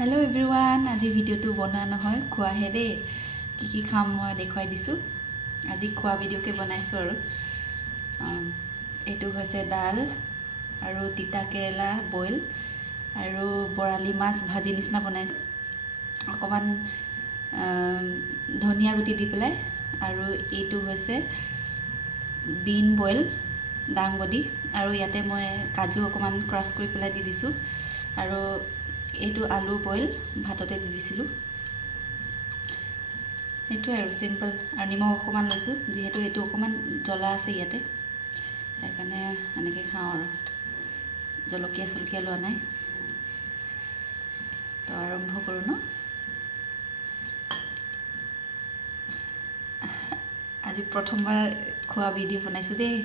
hello everyone आज video तो बना নহয় খোৱাহে দে কি খাম মই দেখাই দিছো আজি খোৱা ভিডিও কে বনাইছো আৰু এটো হৈছে দাল আৰু তিতা কেৰেলা বইল আৰু বৰালি মাছ ভাজি নিচিনা বনাইছো অকমান ধনিয়া গুটি দি পেলাই আৰু এটো হৈছে বিন বইল ডাংবডি আৰু ইয়াতে মই কাজু অকমান ক্ৰাশ কৰি পেলাই দি দিছো আৰু এটো আলু বইল ভাততে দি দিছিলো এটো আৰু সিম্পল আৰু নিমখ অকমান লৈছো যেহেতু এটো অকমান জ্বলা আছে ইয়াতে এখানে এনেকে খাও আৰু জলকীয়া সলকীয়া লোৱা নাই তো আৰম্ভ কৰো ন আজি প্ৰথমবাৰ খোৱা ভিডিও বনাইছো দেই